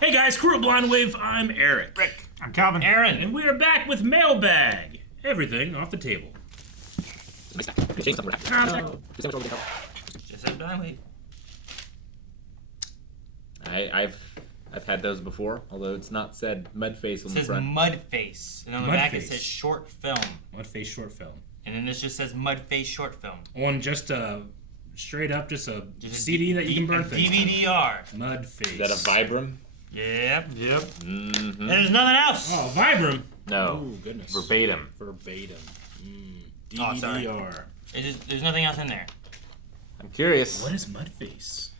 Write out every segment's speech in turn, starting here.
Hey guys, crew of Blind Wave, I'm Eric. Rick. I'm Calvin. Aaron. And we are back with Mailbag. Everything off the table. Just said Blind Wave. I've had those before, although it's not said Mudface on It the says front. Mudface, and on the back it says short film. Mudface short film. And then this just says Mudface short film. On just a straight up, just a CD that you can burn things. DVD-R. Mudface. Is that a Vibram? Yep. Mm-hmm. There's nothing else. Oh, Vibram. No. Oh, goodness. Verbatim. Verbatim. Oh, sorry. DVD-R. There's nothing else in there. I'm curious. What is Mudface?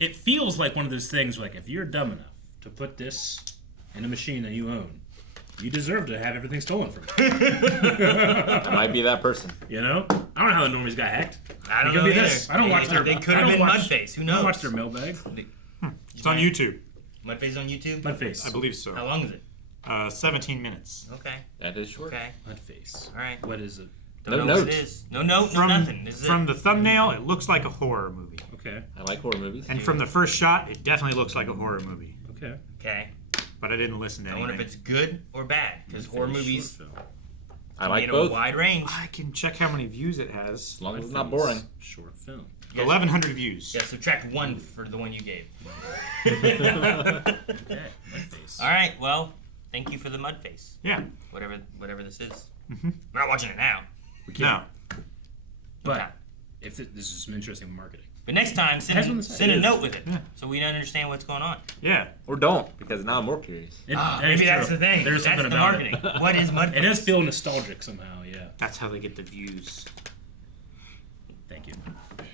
It feels like one of those things like if you're dumb enough to put this in a machine that you own, you deserve to have everything stolen from you. I might be that person. You know? I don't know how the normies got hacked. I don't It could know be either. this. I don't watch their. They could have been Mudface. Who I knows? don't watch their mailbag. It's on YouTube. Mudface on YouTube? Mudface. I believe so. How long is it? 17 minutes. Okay. That is short. Okay. Mudface. All right. What is it? Don't No know what note. it is. No note, no From, nothing. This is from it. the thumbnail, it looks like a horror movie. Okay. I like horror movies. And from the first shot, it definitely looks like a horror movie. Okay. Okay. But I didn't listen to I anything. wonder if it's good or bad, because horror movies Short film. I like made a both. wide range. I can check how many views it has. As long as it's not Mudface boring. Short film. Yes. 1,100 views. Yeah, subtract 1 for the one you gave. Okay. Mudface. All right, well, thank you for the Mudface. Yeah. Whatever this is. We're not watching it now. We No. can't. But if this is some interesting marketing. But next time, Depends on the send a size. note with it, Yeah. so we understand what's going on. Yeah. Or don't, because now I'm more curious. That is Maybe that's true. the thing. There's That's something the about marketing. it. What is Mudface? It does feel nostalgic somehow. Yeah. That's how they get the views. Thank you. I'm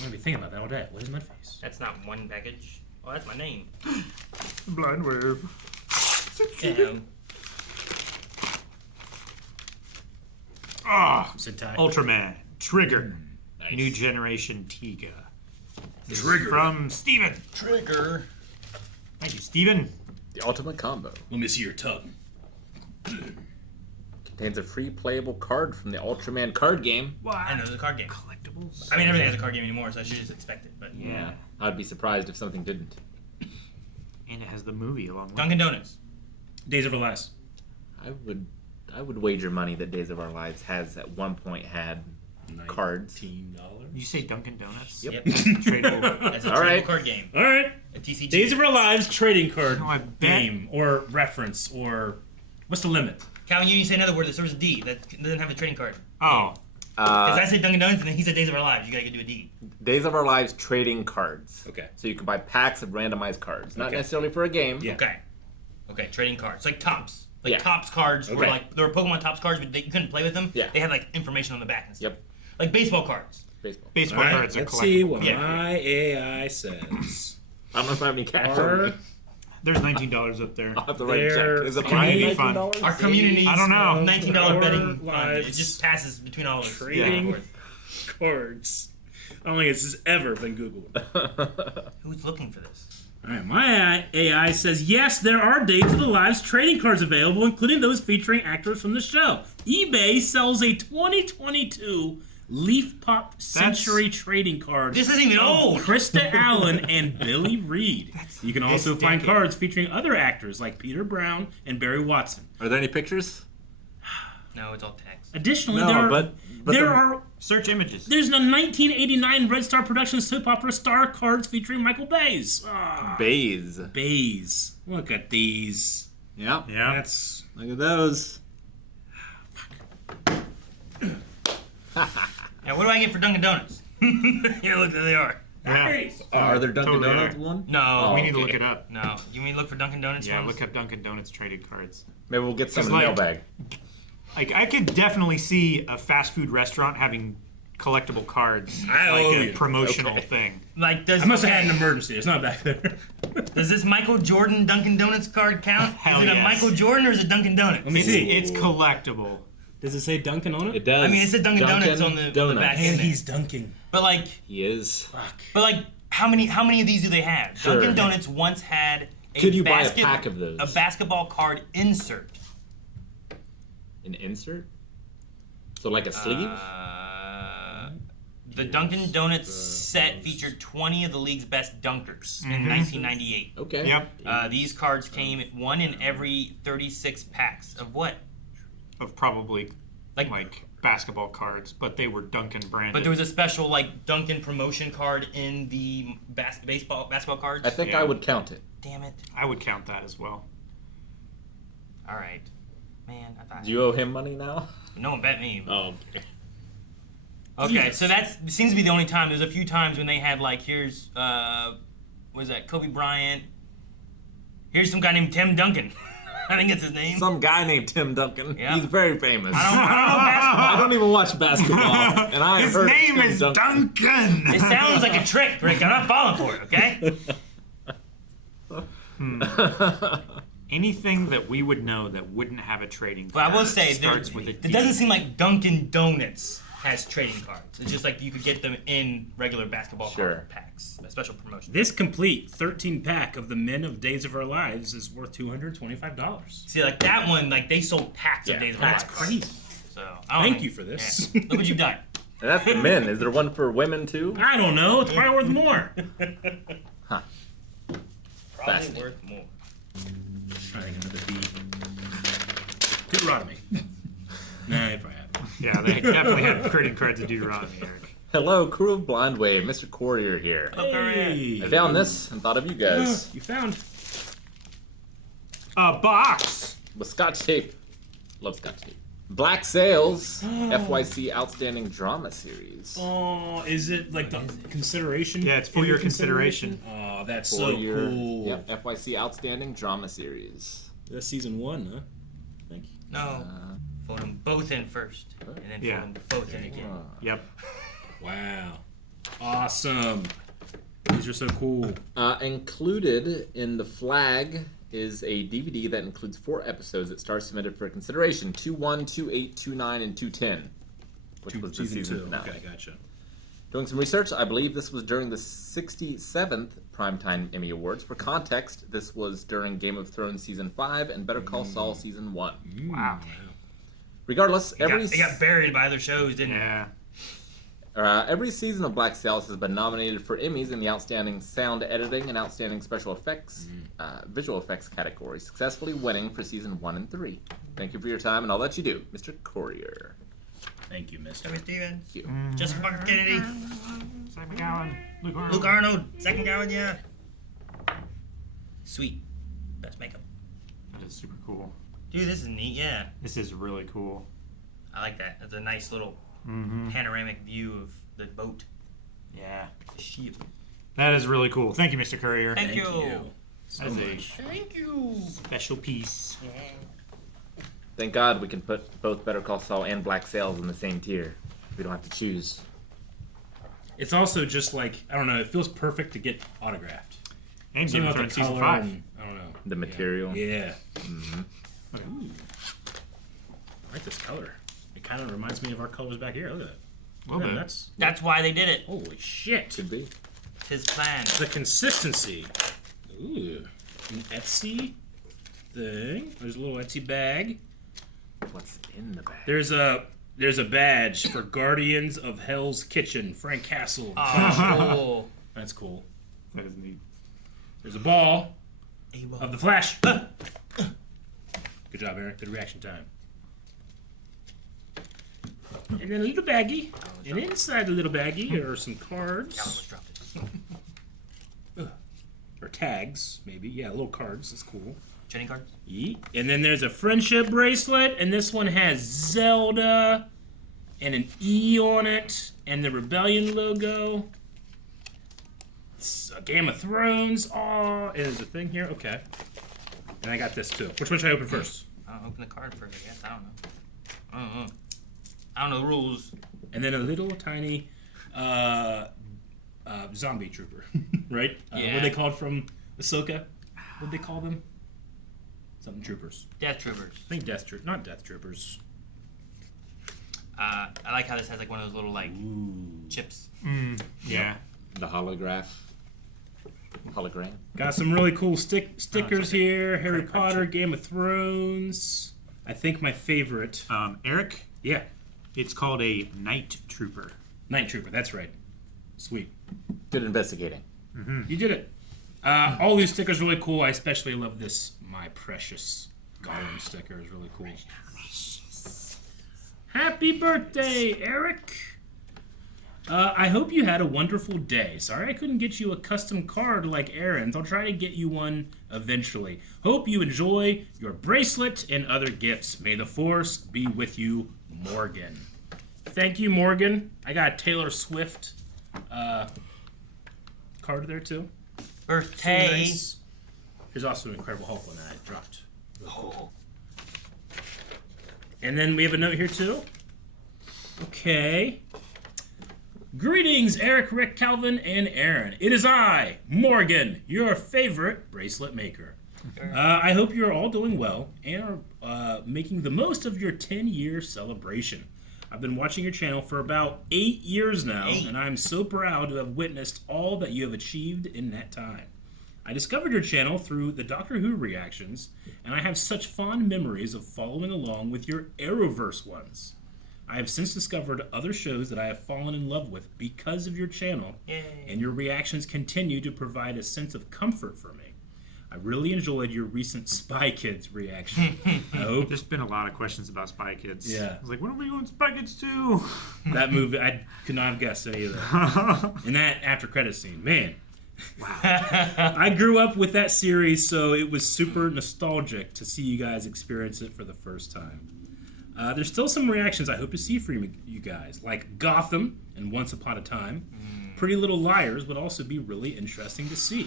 gonna be thinking about that all day. What is Mudface? That's not one package. Oh, that's my name. Blind Wave. Damn. Ah. Sentai. Ultraman. Trigger. Nice. New generation Tiga. Trigger. From Steven. Trigger. Thank you, Steven. The Ultimate Combo Let me see your tongue. contains a free playable card from the Ultraman card game. What? I know, it's a card game. Collectibles? I mean, everything has a card game anymore, so I should just expect it. But Yeah. I'd be surprised if something didn't. And it has the movie along with Dunkin' Donuts. Days of Our Lives. I would wager money that Days of Our Lives has at one point had cards. $19. You say Dunkin' Donuts? Yep. Tradable. That's a All trading right. card game. All right. A TCG. Days of Our Lives trading card No, I bet. game or reference or what's the limit? Calvin, you need to say another word that starts with D that doesn't have a trading card. Oh. Because I said Dunkin' Donuts and then he said Days of Our Lives. You gotta do a D. Days of Our Lives trading cards. Okay. So you can buy packs of randomized cards. Not Okay. necessarily for a game. Yeah. Okay. Okay, trading cards. Like Tops. Like Yeah. Tops cards were Okay. like, there were Pokemon Tops cards, but you couldn't play with them. Yeah. They had like information on the back and stuff. Yep. Like baseball cards. Baseball. Baseball All right. cards are Let's see what collectible. Yeah. my AI says. I don't know if I have any cash on Are me. The's $19 up there. I'll have to write a There check. Is it community mine? fund. $19? Our community's I don't know. $19 Our betting fund. It lives just passes between all of us. trading Back and cards. I don't think this has ever been Googled. forth. Who's looking for this? All right, my AI says, yes, there are Days of the Lives trading cards available, including those featuring actors from the show. eBay sells a 2022 Leaf Pop Century trading card. This isn't even old. Krista Allen and Billy Reed. You can also this find decade. cards featuring other actors like Peter Brown and Barry Watson. Are there any pictures? No, it's all text. Additionally, No, but Search images. there's a 1989 Red Star Productions soap opera star cards featuring Michael Bays. Ah, Bays. Bays. Look at these. Yep. Yeah. That's Look at those. Now, what do I get for Dunkin' Donuts? Here, look, there they are. Yeah. nice. Are there Dunkin' totally Donuts are. one? No, We need to okay. look it up. no. You mean look for Dunkin' Donuts? Yeah, ones? look up Dunkin' Donuts traded cards. Maybe we'll get some in Just the like- mailbag. Like, I could definitely see a fast food restaurant having collectible cards, I like owe a you. promotional Okay. thing. Like, does I must have had an emergency. It's not back there. does this Michael Jordan Dunkin' Donuts card count? Hell is it a yes. Michael Jordan or is it Dunkin' Donuts? Let me see. It's collectible. Does it say Dunkin' on it? It does. I mean, it said Dunkin' Donuts on the back And end. he's dunking. But like, He is. Fuck. how many of these do they have? Sure. Dunkin' Donuts once had a Could you buy a pack of those? a basketball card insert. An insert? So like a sleeve? The Dunkin' Donuts set featured 20 of the league's best dunkers in 1998. Okay. Yep. These cards came one in every 36 packs of what? Of probably Like basketball cards, but they were Dunkin' branded. But there was a special like Dunkin' promotion card in the basketball cards. I think I would count it. Damn it! I would count that as well. All right, man. I thought Do you owe him money now? no one bet me. Oh, okay. Okay, so that seems to be the only time. There's a few times when they had like here's what is that? Kobe Bryant. Here's some guy named Tim Duncan. I think it's his name. Some guy named Tim Duncan. Yeah. He's very famous. I don't know basketball. I don't even watch basketball, and I His heard name Tim is Duncan. Duncan. It sounds like a trick, Rick. I'm not falling for it, okay? Anything that we would know that wouldn't have a trading But card I will say, starts with a it D. doesn't seem like Dunkin' Donuts has trading cards. It's just like you could get them in regular basketball card packs, a special promotion. This complete 13-pack of the Men of Days of Our Lives is worth $225. See, like that one, like they sold packs of Days of Our That's Lives. crazy. So, I don't Thank know. you for this. Yeah. Look what you've done. And that's the men. Is there one for women too? I don't know. It's probably worth more. Huh. Probably Fascinating. worth more. I think another B. Deuteronomy. Nah, if I have. Yeah, they definitely had trading cards of Deuteronomy, Eric. Hello, crew of Blind Wave. Mr. Courier here. Hey. I found this and thought of you guys. You found. A box. With Scotch tape. Love Scotch tape. Black Sails, FYC Outstanding Drama Series. Oh, is it like the consideration? Yeah, it's for your consideration. Oh, that's For so your cool. Yep, FYC Outstanding Drama Series. That's season 1, huh? Thank you. No. Fold them both in first, and then Yeah. fold them both in again. Yep. Wow. Awesome. These are so cool. Included in the flag is a DVD that includes 4 episodes that Star submitted for consideration: 2-1, 2-8, 2-9, and 2-10, which was the season 2. finale. Okay, gotcha. Doing some research, I believe this was during the 67th Primetime Emmy Awards. For context, this was during Game of Thrones Season 5 and Better Call Saul Season 1. Wow. Regardless, They got buried by other shows, didn't Yeah. every season of Black Sails has been nominated for Emmys in the Outstanding Sound Editing and Outstanding Special Effects, Visual Effects category, successfully winning for Season 1 and 3. Thank you for your time and all that you do, Mr. Courier. Thank you, mister. Toby Stevens, Thank you. Jessica Parker Kennedy, Cy McGowan. Luke Arnold, second guy with ya. Sweet. Best makeup. That is super cool. Dude, this is neat, yeah. This is really cool. I like that. It's a nice little panoramic view of the boat. Yeah. The ship. That is really cool. Thank you, Mr. Courier. Thank you. So That's a much. Thank you. special piece. Thank God we can put both Better Call Saul and Black Sails in the same tier. We don't have to choose. It's also just like, I don't know, it feels perfect to get autographed. And Something Game of about Thrones the Season color 5. and- I don't know. The material. Yeah. Okay. Ooh. I like this color. It kind of reminds me of our colors back here. Look at that. A little bit. That's why they did it. Holy shit. Could be. His plan. The consistency. Ooh. An Etsy thing. There's a little Etsy bag. What's in the bag? There's a badge for Guardians of Hell's Kitchen, Frank Castle. Oh, That's cool. That is neat. There's a ball cool. of the Flash. Good job, Eric. Good reaction time. And then a little baggie. And inside the little baggie are some cards. Almost dropped it. Or tags, maybe. Yeah, little cards. That's cool. Trading cards? Yeet. And then there's a friendship bracelet. And this one has Zelda and an E on it. And the Rebellion logo. It's a Game of Thrones. Oh, and there's a thing here. Okay. And I got this too. Which one should I open first? I'll open the card first, I guess. I don't know. I don't know the rules. And then a little tiny zombie trooper, right? Yeah. What they called from Ahsoka? What'd they call them? Something troopers. Death Troopers. I think death troopers, not death troopers. I like how this has like one of those little like Ooh. chips. Yeah. The hologram. Got some really cool stickers here. Harry Credit card Potter, chip. Game of Thrones. I think my favorite. Eric, Yeah. it's called a Night Trooper. Night Trooper, that's right. Sweet. Good investigating. You did it. All these stickers are really cool. I especially love this My Precious Gollum sticker. Is really cool. Happy birthday, Eric. I hope you had a wonderful day. Sorry I couldn't get you a custom card like Aaron's. I'll try to get you one eventually. Hope you enjoy your bracelet and other gifts. May the Force be with you, Morgan. Thank you, Morgan. I got a Taylor Swift card there, too. Birthday. So nice. There's also an Incredible Hulk one that I dropped. Oh. And then we have a note here, too. Okay. Greetings, Eric, Rick, Calvin, and Aaron. It is I, Morgan, your favorite bracelet maker. I hope you're all doing well and are making the most of your 10-year celebration. I've been watching your channel for about 8 years now, and I'm so proud to have witnessed all that you have achieved in that time. I discovered your channel through the Doctor Who reactions, and I have such fond memories of following along with your Arrowverse ones. I have since discovered other shows that I have fallen in love with because of your channel, and your reactions continue to provide a sense of comfort for me. I really enjoyed your recent Spy Kids reaction. I hope There's been a lot of questions about Spy Kids. Yeah. I was like, when are we going Spy Kids 2? that movie, I could not have guessed any of that. And that after credit scene, man. Wow. I grew up with that series, so it was super nostalgic to see you guys experience it for the first time. There's still some reactions I hope to see from you guys, like Gotham and Once Upon a Time. Pretty Little Liars would also be really interesting to see,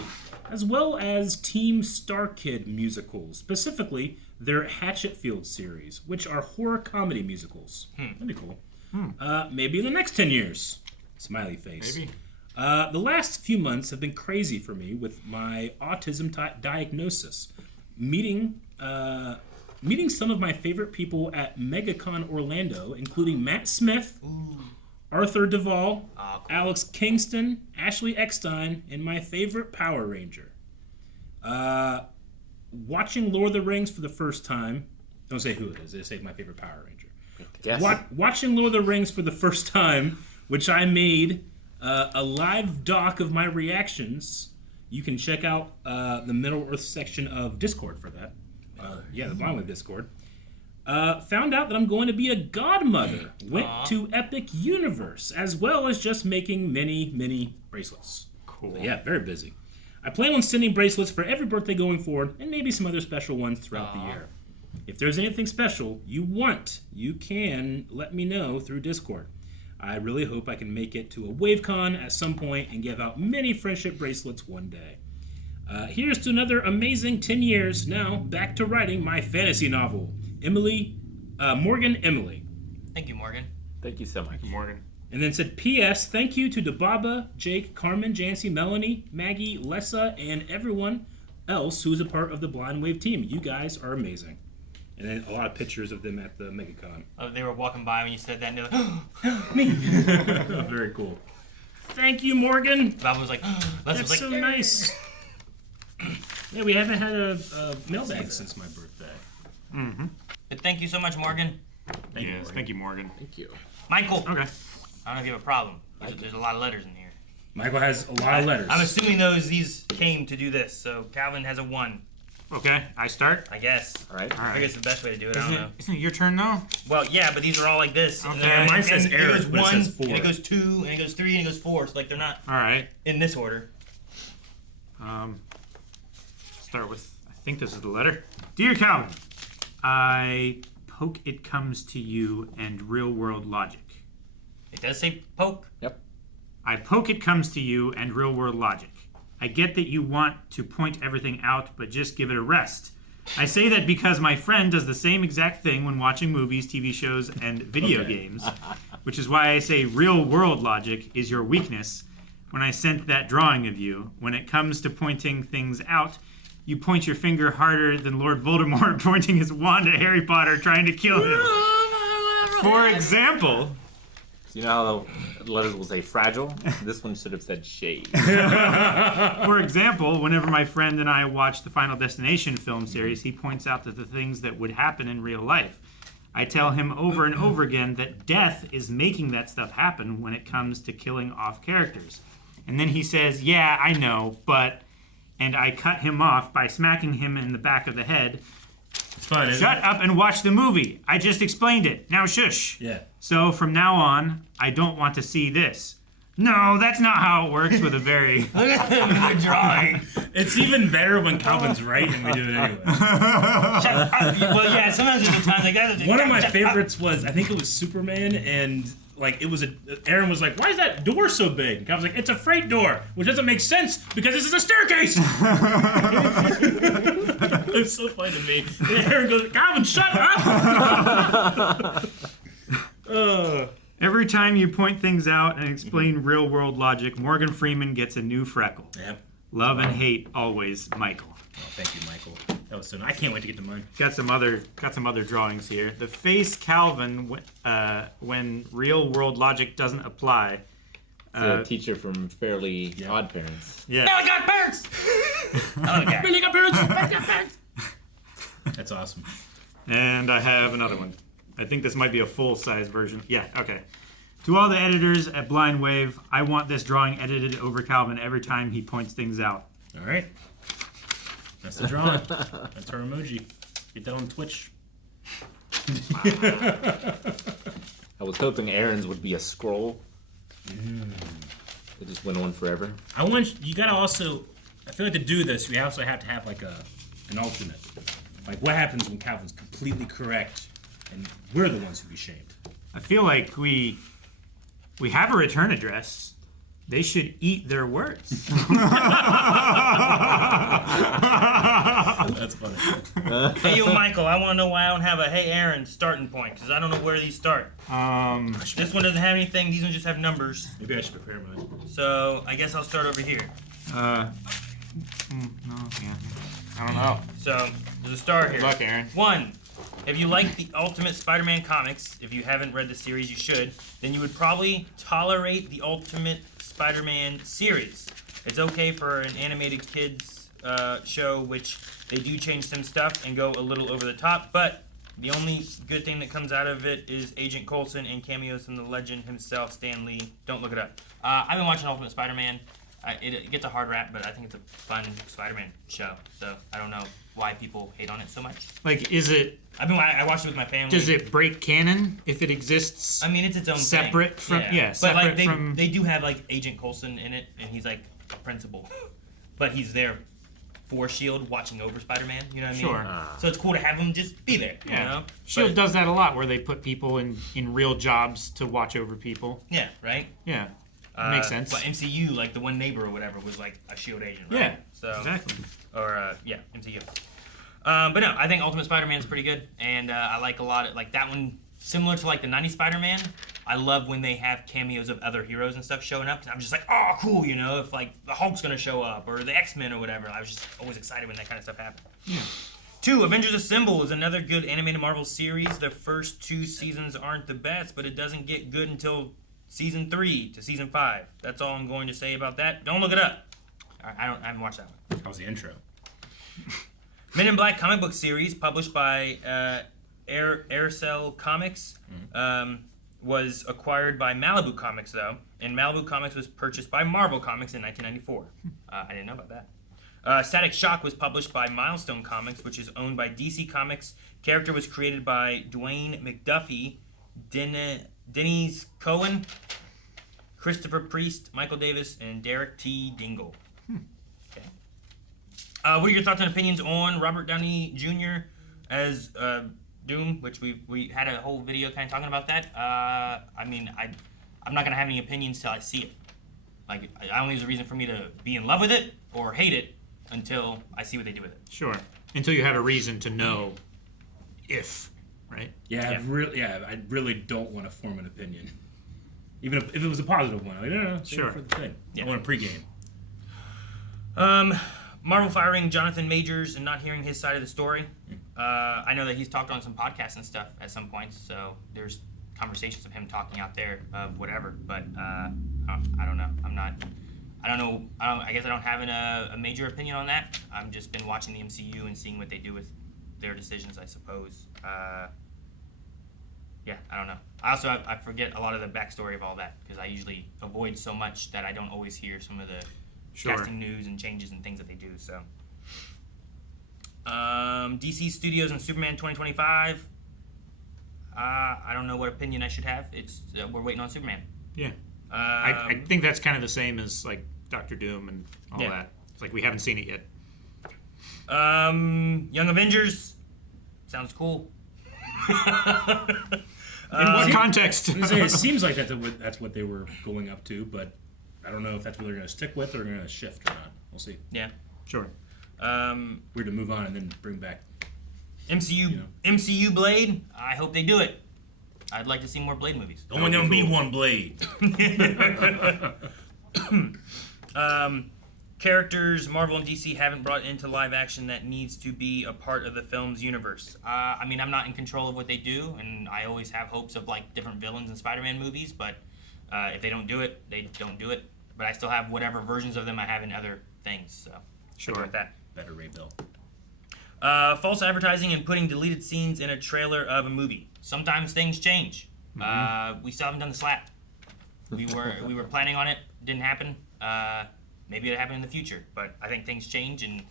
as well as Team Star Kid musicals, specifically their Hatchetfield series, which are horror comedy musicals. That'd be cool. Maybe in the next 10 years. Smiley face. Maybe. The last few months have been crazy for me with my autism diagnosis. Meeting some of my favorite people at MegaCon Orlando, including Matt Smith, Arthur Duvall, Cool. Alex Kingston, Ashley Eckstein, and my favorite Power Ranger. Watching Lord of the Rings for the first time. Don't say who it is. They say my favorite Power Ranger. Watching Lord of the Rings for the first time, which I made a live doc of my reactions. You can check out the Middle Earth section of Discord for that. The Blind Wave Discord. Found out that I'm going to be a godmother. Went to Epic Universe, as well as just making many bracelets. Cool. But yeah, very busy. I plan on sending bracelets for every birthday going forward, and maybe some other special ones throughout the year. If there's anything special you want, you can let me know through Discord. I really hope I can make it to a WaveCon at some point and give out many friendship bracelets one day. Here's to another amazing 10 years. Now, back to writing my fantasy novel. Morgan Emily. Thank you, Morgan. Thank you so much. Morgan. And then said, P.S. Thank you to Dababa, Jake, Carmen, Jancy, Melanie, Maggie, Lessa, and everyone else who's a part of the Blind Wave team. You guys are amazing. And then a lot of pictures of them at the MegaCon. They were walking by when you said that, and they're like, Me. Very cool. Thank you, Morgan. Bob was like, That's was like, so nice. Yeah, we haven't had a mailbag since my birthday. Mm-hmm. But thank you so much, Morgan. Thank you, Yes, Morgan. thank you, Morgan. Thank you. Michael. Okay. I don't know if you have a problem. There's a lot of letters in here. Michael has a lot of letters. I'm assuming these came to do this. So Calvin has a 1, Okay, I start? I guess. All right. All I right. guess the best way to do it. I don't know. Isn't it your turn, though? Well, yeah, but these are all like this. Okay. And Mine says and Eric, it goes but it 1, says 4. and it goes 2, and it goes 3, and it goes 4. So like they're not All right. in this order. Start with, I think this is the letter. Dear Calvin, I poke it comes to you and real world logic. It does say poke. Yep. I poke it comes to you and real world logic. I get that you want to point everything out, but just give it a rest. I say that because my friend does the same exact thing when watching movies, TV shows, and video games, which is why I say real world logic is your weakness. When I sent that drawing of you, when it comes to pointing things out, you point your finger harder than Lord Voldemort pointing his wand at Harry Potter trying to kill him. For example... So you know how the letters will say fragile? This one should have said shade. For example, whenever my friend and I watch the Final Destination film series, he points out that the things that would happen in real life. I tell him over and over again that death is making that stuff happen when it comes to killing off characters. And then he says, yeah, I know, but... And I cut him off by smacking him in the back of the head. It's fine, isn't Shut it? up and watch the movie. I just explained it. Now shush. Yeah. So from now on, I don't want to see this. No, that's not how it works with a very... Look at the drawing. It's even better when Calvin's right and we do it anyway. Well, yeah, sometimes there's times like that. One of my favorites was, I think it was Superman, and like Aaron was like, why is that door so big? And Calvin's like, it's a freight door, which doesn't make sense because this is a staircase. It's so funny to me. And Aaron goes, Calvin, shut up. Every time you point things out and explain real-world logic, Morgan Freeman gets a new freckle. Yep. Love and hate always, Michael. Oh, thank you, Michael. That was so nice. I can't wait to get to mine. Got some other drawings here. The face Calvin when real-world logic doesn't apply. It's a teacher from Fairly Odd Parents. Yeah. Now I got parents. Okay. Really got parents. That's awesome. And I have another one. I think this might be a full-size version. Yeah, okay. To all the editors at Blind Wave, I want this drawing edited over Calvin every time he points things out. All right. That's the drawing. That's our emoji. Get that on Twitch. I was hoping Aaron's would be a scroll. It just went on forever. You gotta also, I feel like to do this, we also have to have like an alternate. Like what happens when Calvin's completely correct and we're the ones who be shamed? I feel like we have a return address. They should eat their words. That's funny. Hey, yo, Michael, I want to know why I don't have a Hey Aaron starting point, because I don't know where these start. This one doesn't have anything. These ones just have numbers. Maybe I should prepare mine. So I guess I'll start over here. No, yeah. I don't know. So there's a star here. Good luck, Aaron. 1. If you like the Ultimate Spider-Man comics, if you haven't read the series, you should, then you would probably tolerate the Ultimate Spider-Man series. It's okay for an animated kids show, which they do change some stuff and go a little over the top, but the only good thing that comes out of it is Agent Coulson and cameos from the legend himself, Stan Lee. Don't look it up. I've been watching Ultimate Spider-Man. It gets a hard rap, but I think it's a fun Spider-Man show, so I don't know why people hate on it so much. Like, is it... I watched it with my family. Does it break canon if it exists? I mean, it's its own separate thing. from but like from they do have like Agent Coulson in it, and he's like a principal, but he's there for Shield, watching over Spider-Man. You know what I mean? Sure. So it's cool to have him just be there. Yeah. You know? Shield does that a lot, where they put people in real jobs to watch over people. Yeah. Right. Yeah, makes sense. But MCU, like the one neighbor or whatever, was like a Shield agent. Right? Yeah. So Exactly. or MCU. But no, I think Ultimate Spider-Man is pretty good, and I like a lot of like that one. Similar to like the 90s Spider-Man, I love when they have cameos of other heroes and stuff showing up. Cause I'm just like, oh, cool, you know, if like the Hulk's gonna show up or the X-Men or whatever. I was just always excited when that kind of stuff happened. Yeah. 2, Avengers Assemble is another good animated Marvel series. The first 2 seasons aren't the best, but it doesn't get good until season 3 to season 5. That's all I'm going to say about that. Don't look it up. I haven't watched that one. That was the intro. Men in Black comic book series published by Aircel Comics was acquired by Malibu Comics, though, and Malibu Comics was purchased by Marvel Comics in 1994. I didn't know about that. Static Shock was published by Milestone Comics, which is owned by DC Comics. Character was created by Dwayne McDuffie, Denise Cohen, Christopher Priest, Michael Davis, and Derek T. Dingle. Okay. What are your thoughts and opinions on Robert Downey Jr. as Doom, which we had a whole video kind of talking about that. I mean, I'm not going to have any opinions till I see it. Like, I don't think there's a reason for me to be in love with it or hate it until I see what they do with it. Sure. Until you have a reason to know if, right? Yeah, I really don't want to form an opinion. Even if it was a positive one. Like, no, Sure. For the thing. Yeah. I want a pregame. Marvel firing Jonathan Majors and not hearing his side of the story. I know that he's talked on some podcasts and stuff at some points, so there's conversations of him talking out there of whatever, but I don't know. I don't know. I guess I don't have a major opinion on that. I've just been watching the MCU and seeing what they do with their decisions, I suppose. yeah, I don't know. I forget a lot of the backstory of all that because I usually avoid so much that I don't always hear some of the casting news and changes and things that they do. So, DC Studios and Superman 2025. I don't know what opinion I should have. It's we're waiting on Superman. Yeah. I think that's kind of the same as like Doctor Doom and all that. It's like we haven't seen it yet. Young Avengers sounds cool. In what context? It seems like that's what they were going up to, but I don't know if that's what they're going to stick with or going to shift or not. We'll see. Yeah. Sure. We're to move on and then bring back MCU Blade. I hope they do it. I'd like to see more Blade movies. Only going to be one Blade. Characters Marvel and DC haven't brought into live action that needs to be a part of the film's universe. I mean, I'm not in control of what they do, and I always have hopes of like different villains in Spider-Man movies, but if they don't do it, they don't do it. But I still have whatever versions of them I have in other things, so sure with that. Better Ray Bill. False advertising and putting deleted scenes in a trailer of a movie. Sometimes things change. We still haven't done the slap. We were planning on it. Didn't happen. Maybe it'll happen in the future, but I think things change, and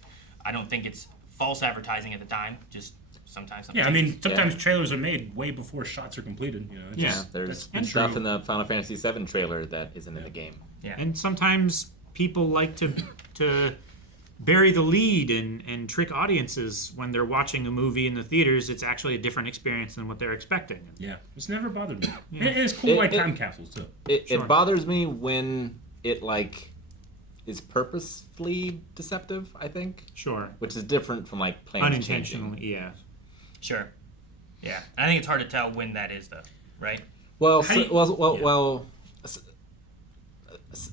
I don't think it's false advertising at the time. Just sometimes something. Yeah, I mean, sometimes trailers are made way before shots are completed. You know, there's stuff in the Final Fantasy VII trailer that isn't in the game. Yeah, and sometimes people like to bury the lead and trick audiences when they're watching a movie in the theaters. It's actually a different experience than what they're expecting. Yeah, it's never bothered me. Yeah. It's cool like time capsules too. It bothers me when it like is purposefully deceptive, I think. Sure. Which is different from like plans unintentionally, changing. yeah. Sure. Yeah, I think it's hard to tell when that is, though, right? Well,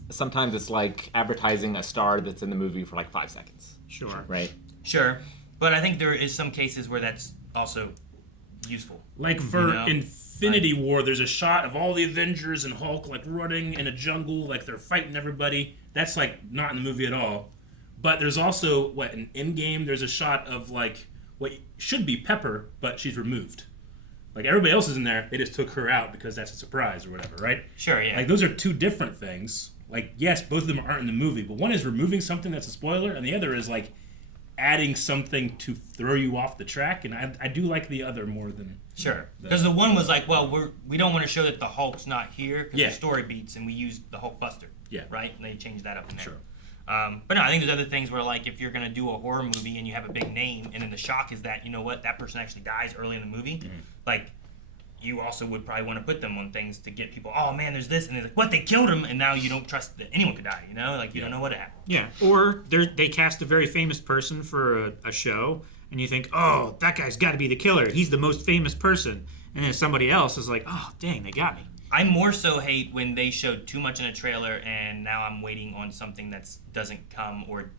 sometimes it's like advertising a star that's in the movie for like 5 seconds. Sure. Right? Sure. But I think there is some cases where that's also useful. Like for Infinity War, there's a shot of all the Avengers and Hulk like running in a jungle, like they're fighting everybody. That's like not in the movie at all. But there's also in Endgame, there's a shot of like what should be Pepper, but she's removed. Like everybody else is in there, they just took her out because that's a surprise or whatever, right? Sure, yeah. Like those are two different things. Like yes, both of them aren't in the movie, but one is removing something that's a spoiler, and the other is like adding something to throw you off the track. And I do like the other more than sure, because the one was like, well, we don't want to show that the Hulk's not here because the story beats, and we used the Hulk Buster. Yeah. Right, and they changed that up in there. Sure. But no, I think there's other things where, like, if you're going to do a horror movie and you have a big name, and then the shock is that, you know what, that person actually dies early in the movie, like, you also would probably want to put them on things to get people, oh, man, there's this, and they're like, what, they killed him, and now you don't trust that anyone could die, you know? Like, you don't know what happened. Yeah, or they cast a very famous person for a show, and you think, oh, that guy's got to be the killer. He's the most famous person. And then somebody else is like, oh, dang, they got me. I more so hate when they showed too much in a trailer and now I'm waiting on something that doesn't come or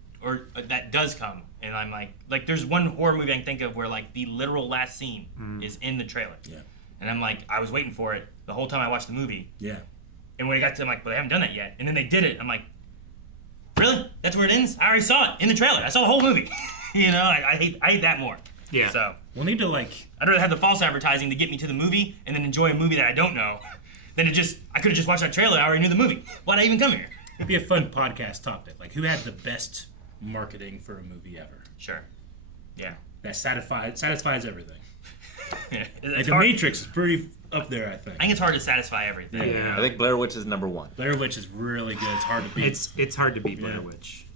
that does come, and I'm like there's one horror movie I can think of where like the literal last scene is in the trailer. Yeah. And I'm like, I was waiting for it the whole time I watched the movie. Yeah. And when it got to, I'm like, but they haven't done that yet. And then they did it. I'm like, really? That's where it ends? I already saw it in the trailer. I saw the whole movie. You know, I hate that more. Yeah. So we'll need to like. I'd rather have the false advertising to get me to the movie and then enjoy a movie that I don't know. Then I could have just watched that trailer. I already knew the movie. Why'd I even come here? It'd be a fun podcast topic. Like, who had the best marketing for a movie ever? Sure. Yeah. That satisfies everything. It's The hard. Matrix is pretty up there, I think. I think it's hard to satisfy everything. Yeah. I think Blair Witch is number 1. Blair Witch is really good. It's hard to beat. It's hard to beat Blair Witch.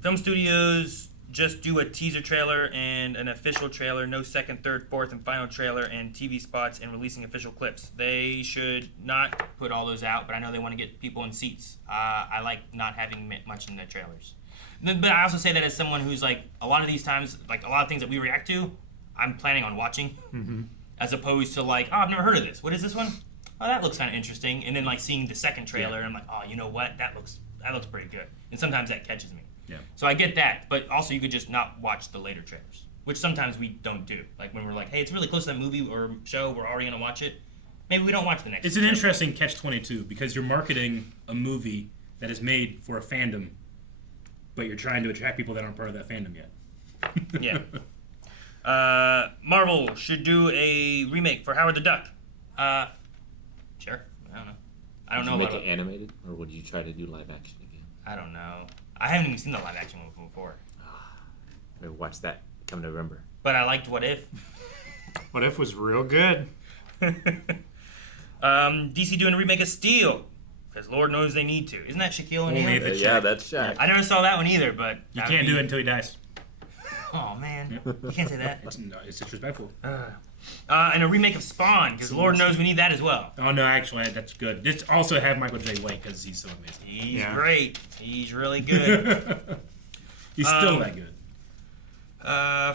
Film studios just do a teaser trailer and an official trailer, no second, third, fourth, and final trailer, and TV spots and releasing official clips. They should not put all those out, but I know they want to get people in seats. I like not having much in the trailers. But I also say that as someone who's like, a lot of these times, like a lot of things that we react to, I'm planning on watching, as opposed to like, oh, I've never heard of this. What is this one? Oh, that looks kind of interesting. And then like seeing the second trailer, and I'm like, oh, you know what? That looks pretty good. And sometimes that catches me. Yeah. So I get that, but also you could just not watch the later trailers, which sometimes we don't do. Like when we're like, hey, it's really close to that movie or show, we're already gonna watch it. Maybe we don't watch the next. It's an interesting catch-22 because you're marketing a movie that is made for a fandom, but you're trying to attract people that aren't part of that fandom yet. Yeah. Marvel should do a remake for Howard the Duck. Sure. I don't know. I don't know Would you about make it animated, or would you try to do live action again? I don't know. I haven't even seen the live action one before. Maybe watch that come November. But I liked What If. What If was real good. DC doing a remake of Steel. Because Lord knows they need to. Isn't that Shaquille Only O'Neal? if it's Yeah, Shaq. that's Shaq. I never saw that one either, but... You can't do it until he dies. Oh, man. You can't say that. It's disrespectful. And a remake of Spawn, because Lord knows we need that as well. Oh, no, actually, that's good. Just also have Michael J. White, because he's so amazing. He's great. He's really good. He's still that good.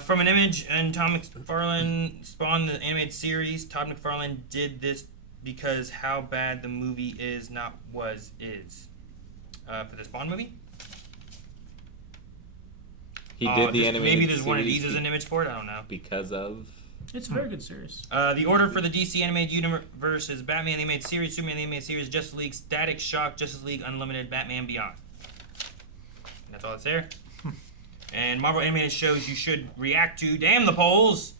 From an image, and Todd McFarlane spawned the animated series. Todd McFarlane did this because how bad the movie is, not was, is. For the Spawn movie? He did the animated maybe there's one of series these as an image for it. I don't know. because of... It's a very good series. The order for the DC animated universe is Batman the animated series, Superman the animated series, Justice League, Static Shock, Justice League Unlimited, Batman Beyond. And that's all that's there. And Marvel animated shows you should react to. Damn the polls!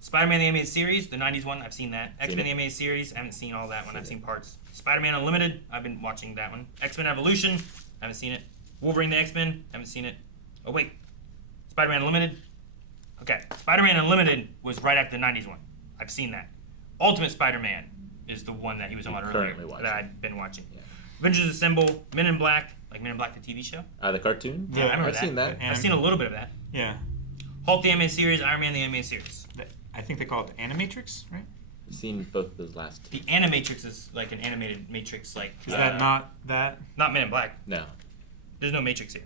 Spider-Man the animated series, the 90s one, I've seen that. X-Men the animated series, I haven't seen all that one, I've seen parts. Spider-Man Unlimited, I've been watching that one. X-Men Evolution, I haven't seen it. Wolverine the X-Men, haven't seen it. Oh wait, Spider-Man Unlimited? Okay, Spider-Man Unlimited was right after the 90s one. I've seen that. Ultimate Spider-Man is the one that he was on earlier that I've been watching. Yeah. Avengers Assemble, Men in Black, like Men in Black the TV show. The cartoon? Yeah, I remember I've seen that. I've seen a little bit of that. Yeah. Hulk the animated series, Iron Man the animated series. I think they call it Animatrix, right? I've seen both of those last two. The Animatrix is like an animated Matrix, like. Is that not that? Not Men in Black. No. There's no Matrix here.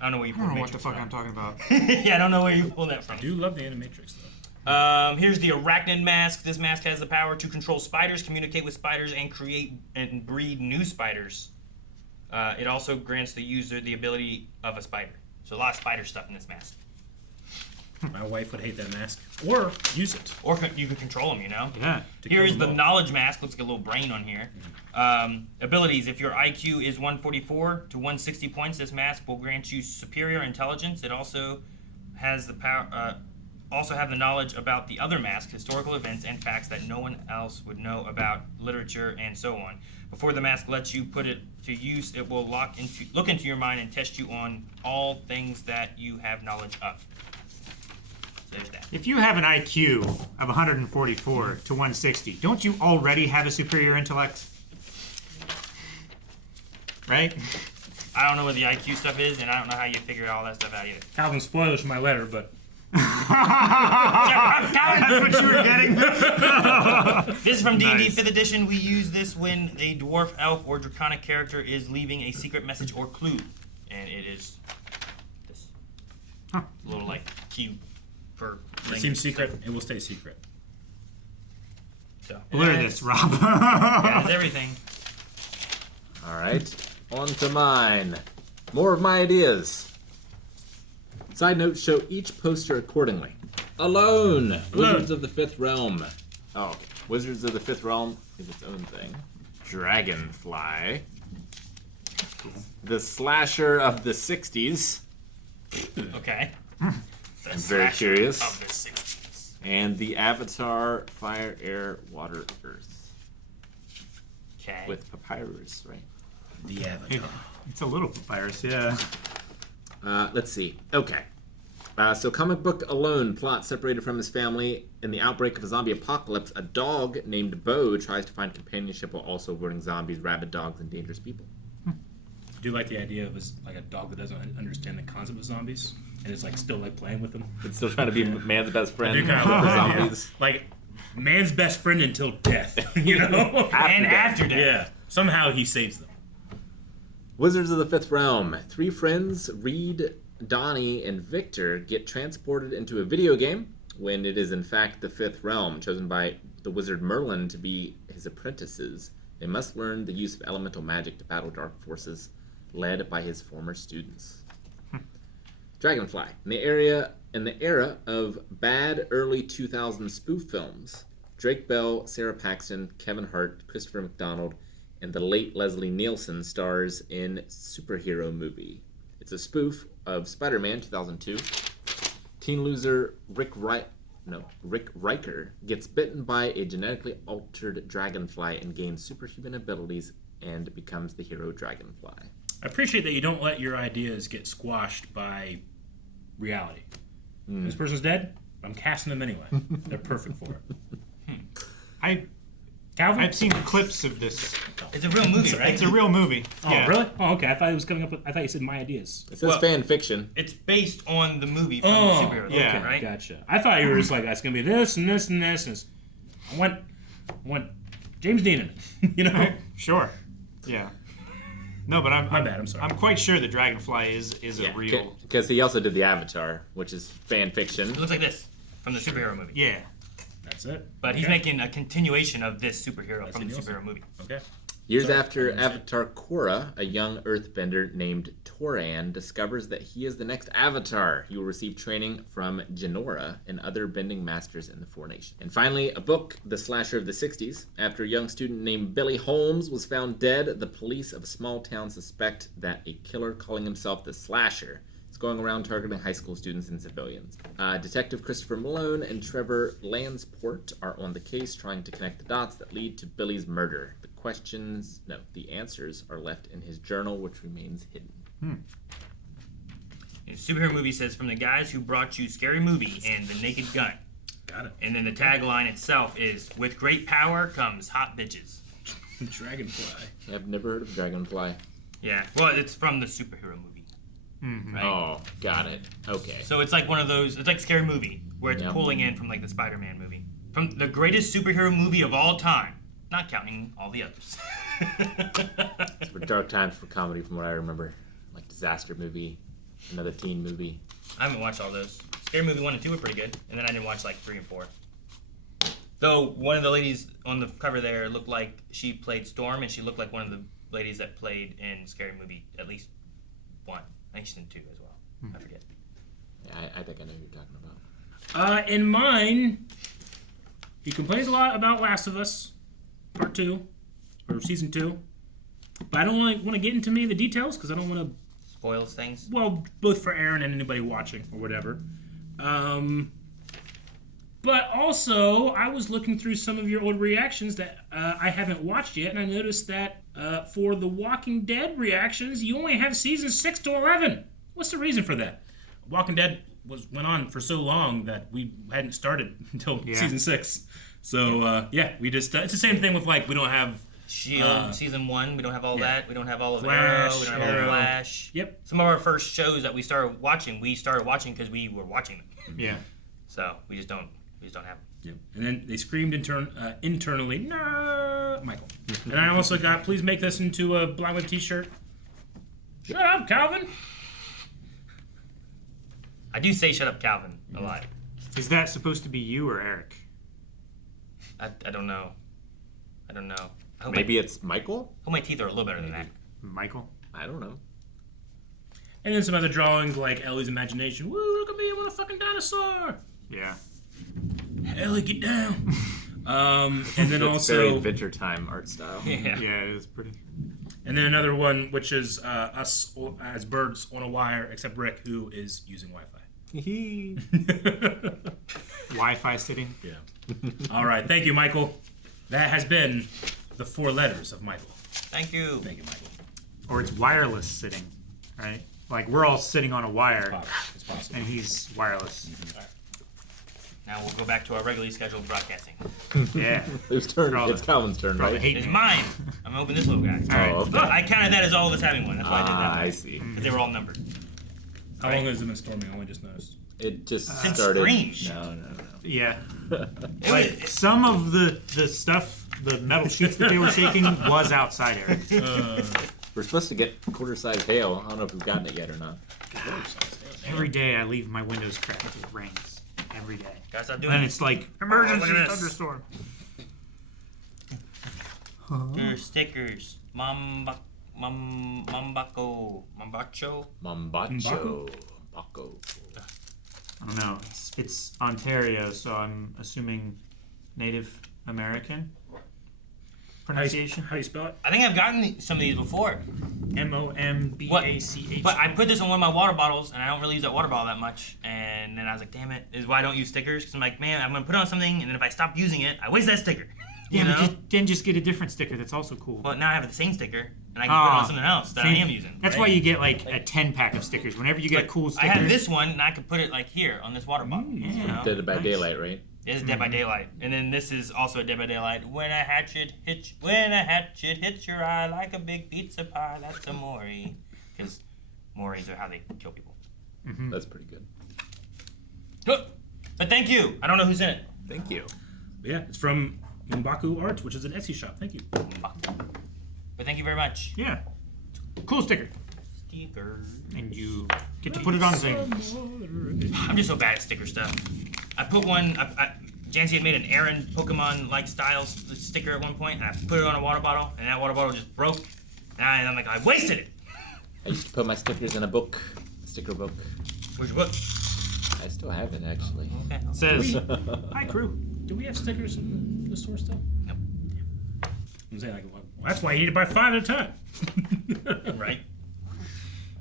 I don't know where you I pulled don't know what the Matrix fuck from. I'm talking about. Yeah, I don't know where you pulled that from. I do love the Animatrix, though. Here's the Arachnid Mask. This mask has the power to control spiders, communicate with spiders, and create and breed new spiders. It also grants the user the ability of a spider. So a lot of spider stuff in this mask. My wife would hate that mask. Or use it. Or you can control them, you know? Yeah. Here is the all. Knowledge Mask. Looks like a little brain on here. Abilities. If your IQ is 144 to 160 points, this mask will grant you superior intelligence. It also has the power... also have the knowledge about the other mask, historical events, and facts that no one else would know about, literature, and so on. Before the mask lets you put it to use, it will look into your mind and test you on all things that you have knowledge of. So there's that. If you have an IQ of 144 to 160, don't you already have a superior intellect? Right? I don't know what the IQ stuff is, and I don't know how you figure all that stuff out either. Calvin, spoilers for my letter, but... That's what you were getting. This is from D&D Nice. 5th edition. We use this when a dwarf, elf, or draconic character is leaving a secret message or clue. And it is this. Huh. A little like cube for It seems secret. It will stay secret. So, Blur this, Rob. That's everything. All right, on to mine. More of my ideas. Side note, show each poster accordingly. Alone! Wizards of the Fifth Realm. Oh, okay. Wizards of the Fifth Realm is its own thing. Dragonfly. The Slasher of the 60s. Okay. I'm very curious. Of the 60s. And the Avatar Fire, Air, Water, Earth. Okay. With papyrus, right? The Avatar. It's a little papyrus, yeah. Let's see. Okay. So comic book Alone, plot separated from his family. In the outbreak of a zombie apocalypse, a dog named Bo tries to find companionship while also avoiding zombies, rabid dogs, and dangerous people. I do like the idea of like a dog that doesn't understand the concept of zombies and is like still like playing with them. It's still trying to be man's best friend I with do the kinda like that, zombies. Like man's best friend until death, you know? And after death. Yeah. Somehow he saves them. Wizards of the Fifth Realm. Three friends, Reed, Donnie, and Victor, get transported into a video game when it is in fact the Fifth Realm, chosen by the wizard Merlin to be his apprentices. They must learn the use of elemental magic to battle dark forces, led by his former students. Dragonfly. In the era of bad early 2000s spoof films, Drake Bell, Sarah Paxton, Kevin Hart, Christopher McDonald, and the late Leslie Nielsen stars in Superhero Movie. It's a spoof of Spider-Man 2002. Teen loser Rick Riker gets bitten by a genetically altered dragonfly and gains superhuman abilities and becomes the hero Dragonfly. I appreciate that you don't let your ideas get squashed by reality. This person's dead. I'm casting them anyway. They're perfect for it. Calvin? I've seen clips of this. It's a real movie, right? It's a real movie. Oh, yeah. really? Oh, okay. I thought it was coming up with. I thought you said my ideas. It says fan fiction. It's based on the movie from the superhero. yeah. Right? Gotcha. I thought you were just like, that's gonna be this and this and this. And I want James Dean in it. You know? Sure. Yeah. No, but I'm bad, I'm sorry. I'm quite sure the Dragonfly is a real. Because he also did the Avatar, which is fan fiction. It looks like this from the superhero movie. Yeah. That's it. But he's making a continuation of this superhero from the Nielsen. superhero movie. Okay. Years after Avatar Korra, a young earthbender named Toran discovers that he is the next Avatar. He will receive training from Genora and other bending masters in the Four Nations. And finally, a book, The Slasher of the 60s. After a young student named Billy Holmes was found dead, the police of a small town suspect that a killer calling himself the Slasher is going around targeting high school students and civilians. Detective Christopher Malone and Trevor Lansport are on the case trying to connect the dots that lead to Billy's murder. The answers are left in his journal, which remains hidden. The superhero movie says, from the guys who brought you Scary Movie and The Naked Gun. Got it. And then the tagline itself is, with great power comes hot bitches. Dragonfly. I've never heard of Dragonfly. Yeah, well, it's from the superhero movie. Right? Oh, got it. Okay. So it's like one of those, it's like Scary Movie, where it's pulling in from like the Spider-Man movie. From the greatest superhero movie of all time, not counting all the others. It's for dark times for comedy, from what I remember. Like disaster movie, another teen movie. I haven't watched all those. Scary Movie 1 and 2 were pretty good, and then I didn't watch like 3 and 4. Though one of the ladies on the cover there looked like she played Storm, and she looked like one of the ladies that played in Scary Movie at least 1. I think she's in 2 as well. I forget. Yeah, I think I know who you're talking about. In mine, he complains a lot about Last of Us, Part 2, or Season 2. But I don't want to get into the details because I don't want to. Spoils things. Well, both for Aaron and anybody watching or whatever. But also, I was looking through some of your old reactions that I haven't watched yet, and I noticed that for the Walking Dead reactions, you only have seasons 6 to 11. What's the reason for that? Walking Dead went on for so long that we hadn't started until season 6. So we just it's the same thing with we don't have Shield season 1. We don't have all that. We don't have all of Flash, Arrow. We don't have all of Flash. Yep. Some of our first shows that we started watching because we were watching them. Yeah. So we just don't have them. Yep. And then they screamed internally, "No, Michael!" And I also got, "Please make this into a Blind Web T-shirt." Shut up, Calvin. I do say "Shut up, Calvin" a lot. Is that supposed to be you or Eric? I don't know. I hope Maybe it's Michael? hope my teeth are a little better than that. Michael? I don't know. And then some other drawings like Ellie's imagination. Woo! Look at me, I'm a fucking dinosaur. Yeah. Ellie, get down. And then It's very also, Adventure Time art style. Yeah. Yeah, it is pretty. and then another one which is us as birds on a wire, except Rick, who is using Wi-Fi. Wi-Fi sitting. Yeah. All right. Thank you, Michael. That has been the 4 letters of Michael. Thank you. Thank you, Michael. Or it's wireless sitting, right? Like we're all sitting on a wire, It's possible. and he's wireless. Now we'll go back to our regularly scheduled broadcasting. Yeah. Whose turn? Probably- It's Calvin's turn, Probably right? hate It's me. mine. I'm gonna open this little guy. All right. Oh, Look, I counted that as all of us having one. That's why I did that. I see. Because they were all numbered. How long has it been storming? I only just noticed. It just Since started. Scream. No. Yeah. It Like was- some of the stuff, the metal sheets that they were shaking was outside, Eric. We're supposed to get quarter-size hail. I don't know if we've gotten it yet or not. Every day I leave my windows cracked. It rains every day. Gotta stop doing Then it. it's like Look emergency at this. thunderstorm. Your stickers. Mambaco. Mambacho. Mbaku? Mbaco. I don't know. It's Ontario, so I'm assuming Native American. pronunciation. How do you spell it? I think I've gotten some of these before. Mombach. But I put this in one of my water bottles, and I don't really use that water bottle that much. And then I was like, damn it, is why I don't use stickers. Because I'm like, man, I'm going to put it on something, and then if I stop using it, I waste that sticker. You Yeah, know? but then just get a different sticker. That's also cool. Well, now I have the same sticker, and I can put it on something else that I am using. That's right? why you get like a 10-pack of stickers. Whenever you get a cool sticker. I have this one, and I can put it like here on this water bottle. Yeah. You know? Dead by Daylight, right? It is Dead by Daylight, and then this is also a Dead by Daylight. When a hatchet hits your eye like a big pizza pie, that's a Mori. Because Moris are how they kill people. Mm-hmm. That's pretty good. But thank you. I don't know who's in it. Thank you. Yeah, it's from Mbaku Arts, which is an Etsy shop. Thank you. But thank you very much. Yeah. Cool sticker. Stickers. And you get to put it on things. I'm just so bad at sticker stuff. I put one. Jancy had made an Aaron Pokemon-like style sticker at one point, and I put it on a water bottle, and that water bottle just broke. And I'm like, I wasted it. I used to put my stickers in a book, a sticker book. Where's your book? I still have it actually. Okay. It says, "Hi crew." Do we have stickers in the store still? Nope. I'm saying like, well, that's why you need to buy 5 at a time. Right.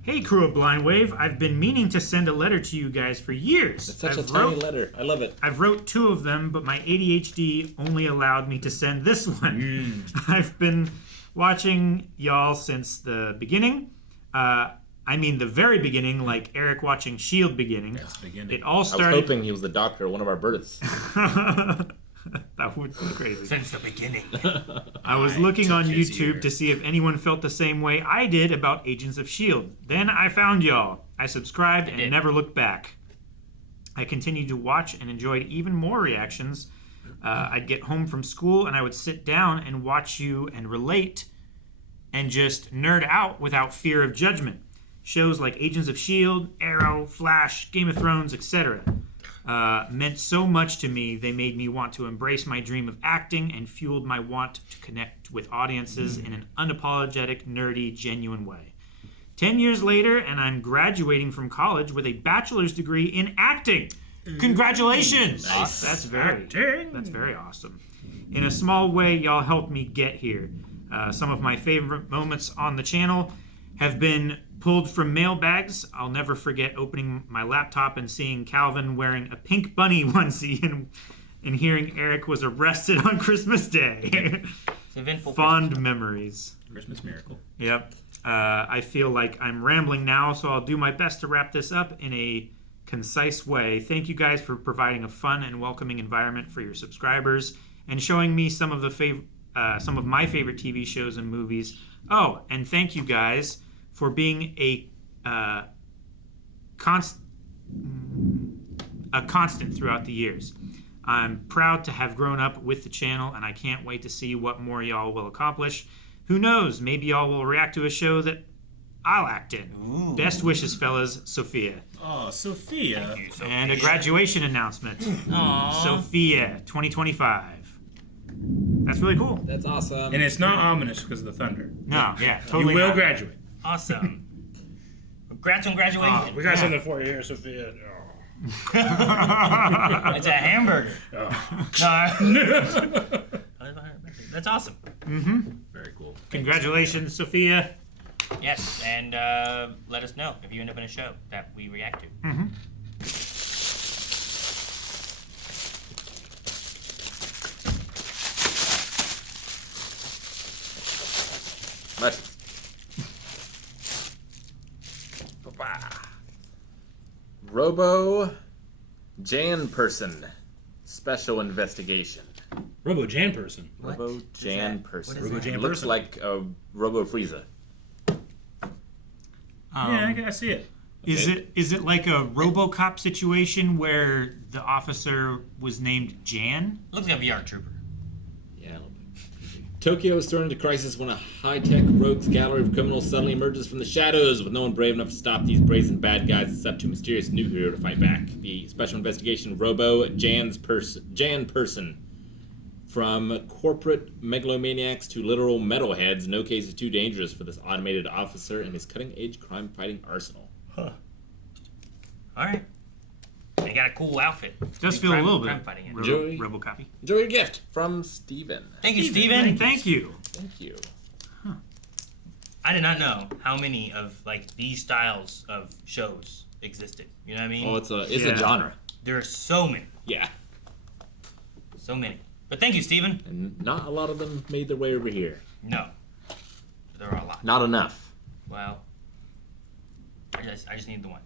Hey crew of Blind Wave, I've been meaning to send a letter to you guys for years. It's such a I've tiny letter. I love it. I've wrote 2 of them, but my ADHD only allowed me to send this one. I've been watching y'all since the beginning. I mean the very beginning, like Eric watching S.H.I.E.L.D. beginning. That's the beginning. It all I was started... hoping he was the doctor of one of our births. That would be crazy. Since the beginning. I was looking on took his YouTube ear. to see if anyone felt the same way I did about Agents of S.H.I.E.L.D. Then I found y'all. I subscribed and did. never looked back. I continued to watch and enjoyed even more reactions. I'd get home from school and I would sit down and watch you and relate and just nerd out without fear of judgment. Shows like Agents of S.H.I.E.L.D., Arrow, Flash, Game of Thrones, etc. Meant so much to me, they made me want to embrace my dream of acting and fueled my want to connect with audiences in an unapologetic, nerdy, genuine way. 10 years later, and I'm graduating from college with a bachelor's degree in acting. Congratulations! Nice. That's very awesome. In a small way, y'all helped me get here. Some of my favorite moments on the channel have been pulled from mailbags. I'll never forget opening my laptop and seeing Calvin wearing a pink bunny onesie and hearing Eric was arrested on Christmas Day. It's eventful. Fond memories. Christmas miracle. Yep. I feel like I'm rambling now, so I'll do my best to wrap this up in a concise way. Thank you guys for providing a fun and welcoming environment for your subscribers and showing me some of my favorite TV shows and movies. Oh, and thank you guys for being a constant throughout the years. I'm proud to have grown up with the channel, and I can't wait to see what more y'all will accomplish. Who knows? Maybe y'all will react to a show that I'll act in. Ooh. Best wishes, fellas. Sophia. Oh, Sophia. Thank you, Sophia. And a graduation announcement. Aw. Sophia, 2025. That's really cool. That's awesome. And it's not ominous because of the thunder. No, yeah, You totally. will not. graduate. Awesome. Congrats on graduating. Oh, we got something for you here, Sophia. It's a hamburger. Oh. That's awesome. Very cool. Congratulations, Sophia. Yes, and let us know if you end up in a show that we react to. Nice. Robo Jan Person. Special investigation. Robo Jan person. What? Robo Jan that? Person. What is Robo that? Jan Looks person. like a Robo Frieza. Yeah, I see it. Is it like a RoboCop situation where the officer was named Jan? Looks like a VR trooper. Yeah, a little bit. Tokyo is thrown into crisis when a high-tech rogues gallery of criminals suddenly emerges from the shadows, with no one brave enough to stop these brazen bad guys except a mysterious new hero to fight back. The special investigation Robo Jan Person. From corporate megalomaniacs to literal metalheads, no case is too dangerous for this automated officer and his cutting-edge crime-fighting arsenal. All right. You got a cool outfit. Does Big feel a crime- little crime bit fighting it. Joey. rebel copy. Enjoy your gift from Steven. Thank you, Steven. Thank you. Thank you. I did not know how many of like these styles of shows existed. You know what I mean? Oh, it's a Yeah. genre. There are so many. Yeah. So many. But thank you, Steven. And not a lot of them made their way over here. No. There are a lot. Not enough. Well, I just need the one.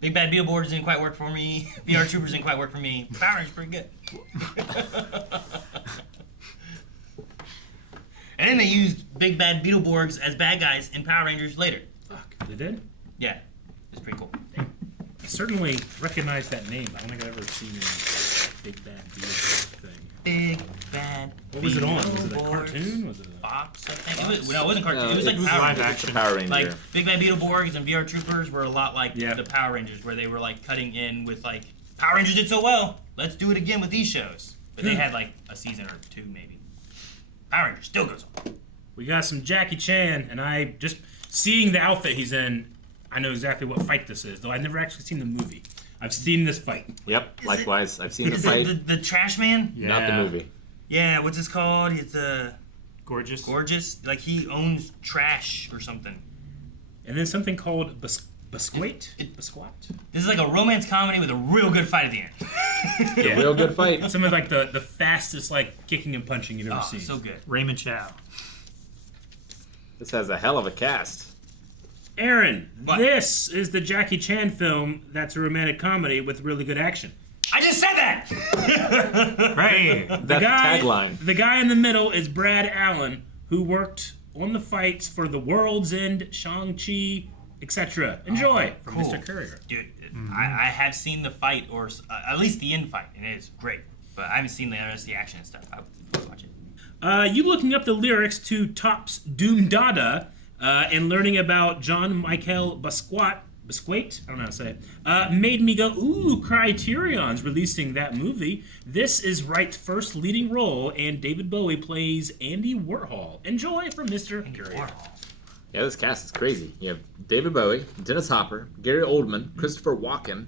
Big Bad Beetleborgs didn't quite work for me. VR Troopers didn't quite work for me. Power Rangers pretty good. And then they used Big Bad Beetleborgs as bad guys in Power Rangers later. Fuck, they did? Yeah, it's pretty cool. I certainly recognize that name. I don't think I've ever seen a Big Bad Beetleborg thing. Big Bad. What was it on? Was it a Beetleborgs. cartoon? Was it a... Fox, I think. It was, no, it wasn't cartoon. No, it was like it was Power live Rangers. action. It's a Power Ranger. Like Big Bad Beetleborgs and VR Troopers were a lot like Yeah. the Power Rangers, where they were like cutting in with like Power Rangers did so well. Let's do it again with these shows. But they had like a season or two maybe. Power Rangers still goes on. We got some Jackie Chan, and I just seeing the outfit he's in, I know exactly what fight this is, though I've never actually seen the movie. I've seen this fight. Yep. Likewise, I've seen the Is fight. it the Trash Man? Yeah. Not the movie. Yeah. What's this called? It's Gorgeous. Gorgeous. Like he owns trash or something. And then something called Biscuit? Biscuit? This is like a romance comedy with a real good fight at the end. Yeah. Real good fight. Some of like the fastest like kicking and punching you've ever Oh, seen. so good. Raymond Chow. This has a hell of a cast. Aaron, What? this is the Jackie Chan film that's a romantic comedy with really good action. I just said that. Right. That's the tagline. The guy in the middle is Brad Allen, who worked on the fights for The World's End, Shang-Chi, etc. Enjoy from cool. Mr. Courier. Dude, I have seen the fight, or at least the end fight, and it is great. But I haven't seen the rest of the action and stuff. I would watch it. You looking up the lyrics to Top's Doom Dada and learning about Jean-Michel Basquiat, I don't know how to say it, made me go, ooh, Criterion's releasing that movie. This is Wright's first leading role, and David Bowie plays Andy Warhol. Enjoy from Mr. Courier. Yeah, this cast is crazy. You have David Bowie, Dennis Hopper, Gary Oldman, Christopher Walken,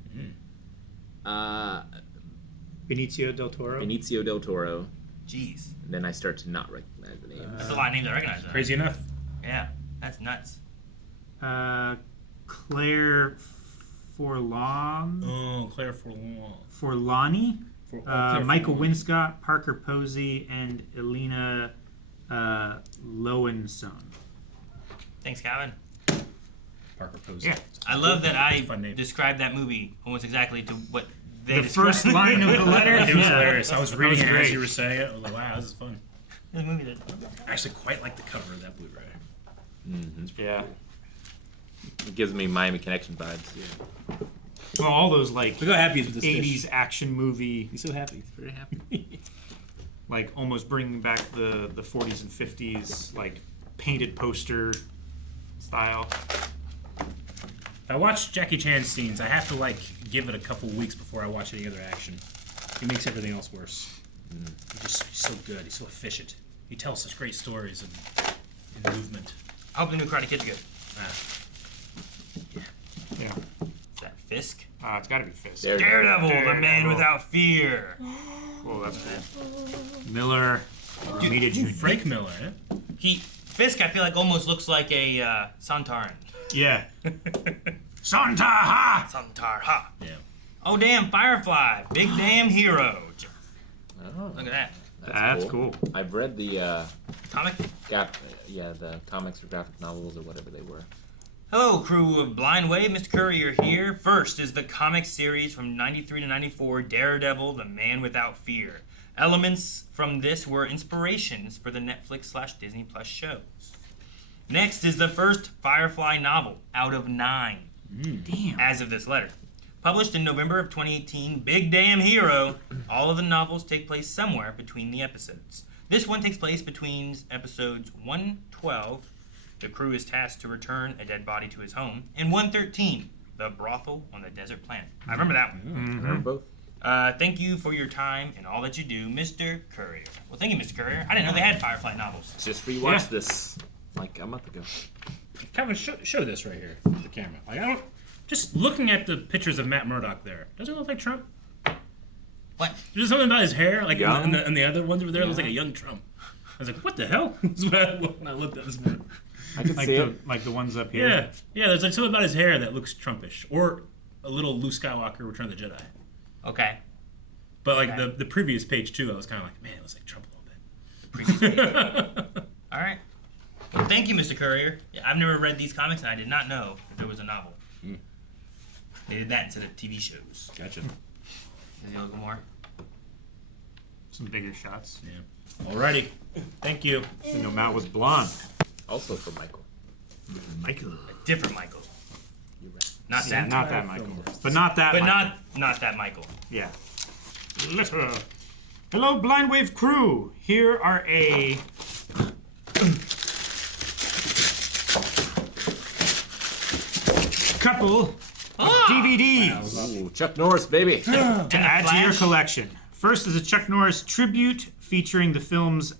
Benicio del Toro. Benicio del Toro. Jeez. And then I start to not recognize the names. That's a lot of names I recognize, though. Crazy enough. Yeah, that's nuts. Claire Forlani. Oh, Claire Forlani. Forlani. Claire Michael Forlani. Winscott, Parker Posey, and Elena Lowenson. Thanks, Calvin. Parker Posey. Yeah. I love that I Fun name. described that movie almost exactly to what they The described. first line of the letter. It was Yeah. hilarious. I was reading was it as great. you were saying it. I was like, wow, this is fun. The movie did. I actually quite like the cover of that Blu-ray. Yeah. It gives me Miami Connection vibes. Well, all those like Look how happy he is with this 80s fish. action movie, He's so happy. He's very happy. like almost bringing back the 40s and 50s like painted poster style. If I watch Jackie Chan scenes, I have to like give it a couple weeks before I watch any other action. He makes everything else worse. He's so good. He's so efficient. He tells such great stories in movement. I hope the new Karate Kid's good. Yeah. Is that Fisk? It's got to be Fisk. Daredevil, the man without fear. Oh, that's cool. Miller, Romita Jr. Frank Miller, eh? Fisk, I feel like almost looks like a Santaran. Yeah. Santaha! Santarha. Yeah. Oh damn, Firefly, big damn hero. Oh, Look at that. That's cool. I've read the Comic. the comics or graphic novels or whatever they were. Hello, crew of Blind Wave. Mr. Courier here. First is the comic series from 93 to 94, Daredevil, the Man Without Fear. Elements from this were inspirations for the Netflix/Disney Plus shows. Next is the first Firefly novel out of 9, Damn. as of this letter. Published in November of 2018, big damn hero. All of the novels take place somewhere between the episodes. This one takes place between episodes 112, the crew is tasked to return a dead body to his home, and 113, the brothel on the desert planet. I remember that one. Remember both? Thank you for your time and all that you do, Mr. Courier. Well, thank you, Mr. Courier. I didn't know they had Firefly novels. Just rewatched Yeah. this like a month ago. Kevin, show this right here to the camera. Like, Just looking at the pictures of Matt Murdock there, doesn't it look like Trump? What? There's something about his hair, like Young? in the other ones over there, it looks like a young Trump. I was like, what the hell? That's when I looked at this morning. I can see it. Like the ones up here. Yeah. There's like something about his hair that looks Trumpish, or a little Luke Skywalker, Return of the Jedi. Okay. But like the previous page too, I was kind of like, man, it looks like Trump a little Previous page. All right. Well, thank you, Mr. Courier. Yeah, I've never read these comics, and I did not know that there was a novel. They did that instead of TV shows. Gotcha. Is there a little more? Some bigger shots. Yeah. Alrighty. Thank you. You know, Matt was blonde. Also for Michael. Michael. A different Michael. You're right. Not Yeah, that. not that Michael. But not that But Michael. not that Michael. Yeah. Letter. Hello, Blind Wave crew. Here are a couple of DVDs Ooh, Chuck Norris, baby. to add to your Flash? collection. First is a Chuck Norris tribute featuring the films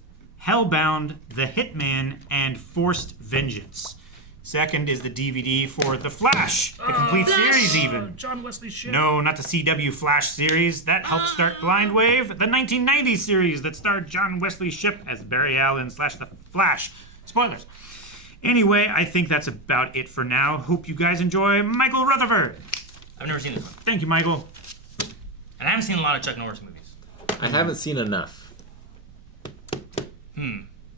Hellbound, The Hitman, and Forced Vengeance. Second is the DVD for The Flash, the complete series even. John Wesley shit. No, not the CW Flash series. That helped start Blind Wave. The 1990 series that starred John Wesley Shipp as Barry Allen / The Flash. Spoilers. Anyway, I think that's about it for now. Hope you guys enjoy Michael Rutherford. I've never seen this one. Thank you, Michael. And I haven't seen a lot of Chuck Norris movies. I haven't seen enough.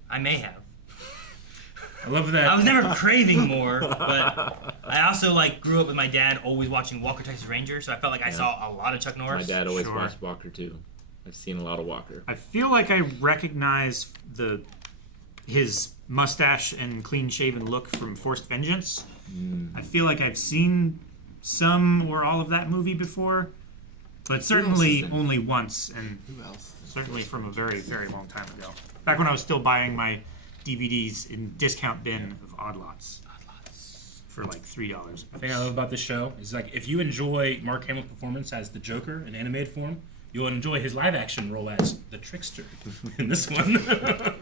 I may have. I love that. I was never craving more, but I also grew up with my dad always watching Walker Texas Ranger, so I felt like I saw a lot of Chuck My Norris. dad always Sure. watched Walker too. I've seen a lot of Walker. I feel like I recognize his mustache and clean-shaven look from Forced Vengeance. I feel like I've seen some or all of that movie before, but certainly only once, and Who else? certainly from a very, very long time ago. Back when I was still buying my DVDs in discount bin of Odd Lots for like $3. The thing I love about this show is like if you enjoy Mark Hamill's performance as the Joker in animated form, you'll enjoy his live action role as the Trickster in this one. The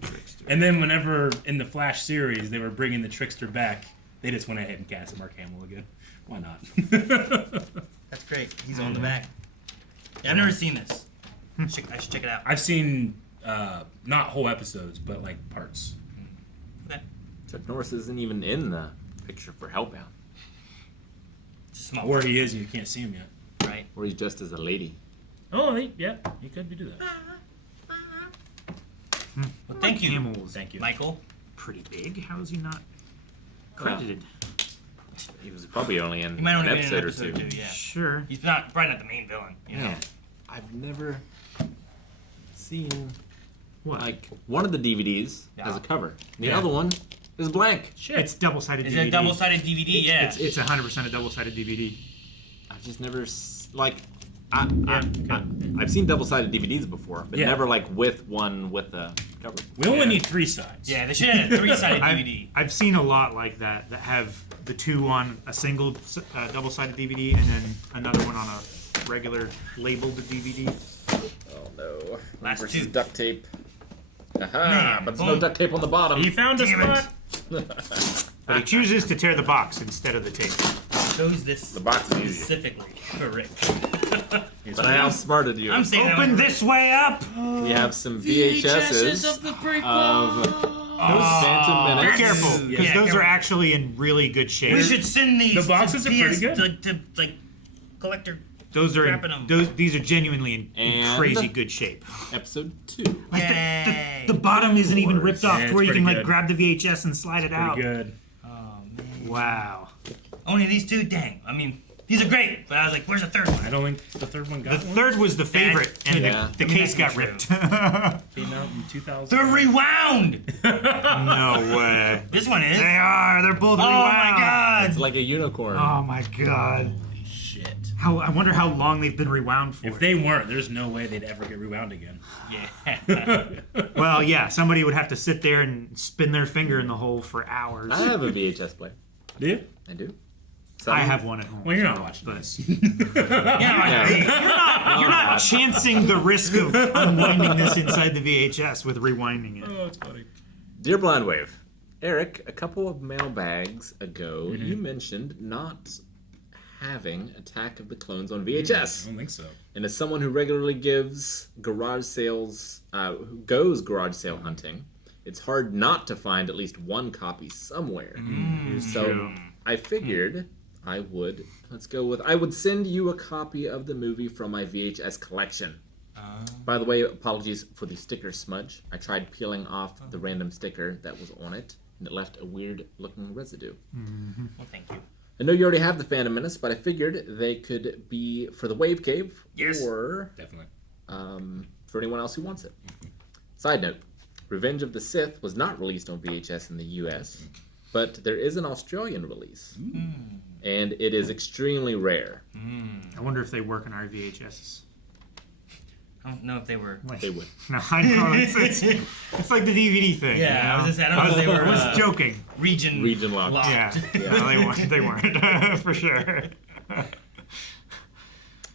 Trickster. And then whenever in the Flash series they were bringing the Trickster back, they just went ahead and cast Mark Hamill again. Why not? That's great. He's on the back. Yeah, I've never seen this. I should check it out. I've seen not whole episodes, but like parts. Okay. Chuck Norris isn't even in the picture for Hellbound, It's a small Where he is and you can't see him yet. right? where he's just as a lady. Oh, yeah, he could do that. Well, thank you, Hamill's Thank you. Michael. pretty big. How is he not credited? He was probably only in He might an only be in an episode or two. episode or two, yeah. Sure. He's probably not the main villain, you know. Man, I've never seen What? like one of the DVDs has Yeah. a cover. The Yeah. other one is blank. Shit. It's double-sided Is DVD. it a double-sided DVD? Yeah. It's 100% a double-sided DVD. I've just never I've seen double-sided DVDs before, but Yeah. never like with one with a cover. We only Yeah. need 3 sides. Yeah, they should have had a 3-sided DVD. I've seen a lot like that have the two on a single double-sided DVD and then another one on a regular labeled DVD. Oh no! Last Versus two. duct tape. Aha! Man, but there's boom. no duct tape on the bottom. You found a Damn it. spot? But he chooses to tear the box instead of the tape. Chose this The box is easy. specifically for Rick. But I outsmarted you. I'm saying Open this way up! We have some VHSs of the prequel. Phantom Be Menace. careful, because Yeah, those careful. are actually in really good shape. We should send these. The boxes to are pretty PS good. To collector. Those are Wrapping 'em. these are genuinely in And- crazy good shape. Episode 2. Like Yay. the bottom isn't even ripped off Yeah, to where it's you can pretty like good. grab the VHS and slide it out. Pretty good. Oh man. Wow. Only these two. Dang. I mean, these are great. But I was like, where's the third one? I don't think the third one The got one. third was the favorite, and Yeah. the I mean, case that's got true. ripped. Came out in 2000. They're rewound. No way. This one is. They are. They're both Oh rewound. my god. It's like a unicorn. Oh my god. Holy shit. I wonder how long they've been rewound for. If they weren't, there's no way they'd ever get rewound again. Yeah. Well, yeah, somebody would have to sit there and spin their finger in the hole for hours. I have a VHS player. Do you? I do. I have one at home. Well, you're not watching But- this. Yeah. You're not chancing the risk of unwinding this inside the VHS with rewinding it. Oh, it's funny. Dear Blind Wave, Eric, a couple of mailbags ago, you mentioned not having Attack of the Clones on VHS. I don't think so. And as someone who regularly gives garage sales, who goes garage sale hunting, it's hard not to find at least one copy somewhere. So True. I figured I would send you a copy of the movie from my VHS collection. By the way, apologies for the sticker smudge. I tried peeling off the random sticker that was on it, and it left a weird looking residue. Well, thank you. I know you already have the Phantom Menace, but I figured they could be for the Wave Cave, Yes. or Definitely. for anyone else who wants it. Side note, Revenge of the Sith was not released on VHS in the US, but there is an Australian release, and it is extremely rare. I wonder if they work on our VHSs. I don't know if they were. They would. No, I know. It's like the DVD thing. Yeah, you know? I was just saying, I don't know if they were, I was joking. Region locked. Yeah, no, they weren't for sure.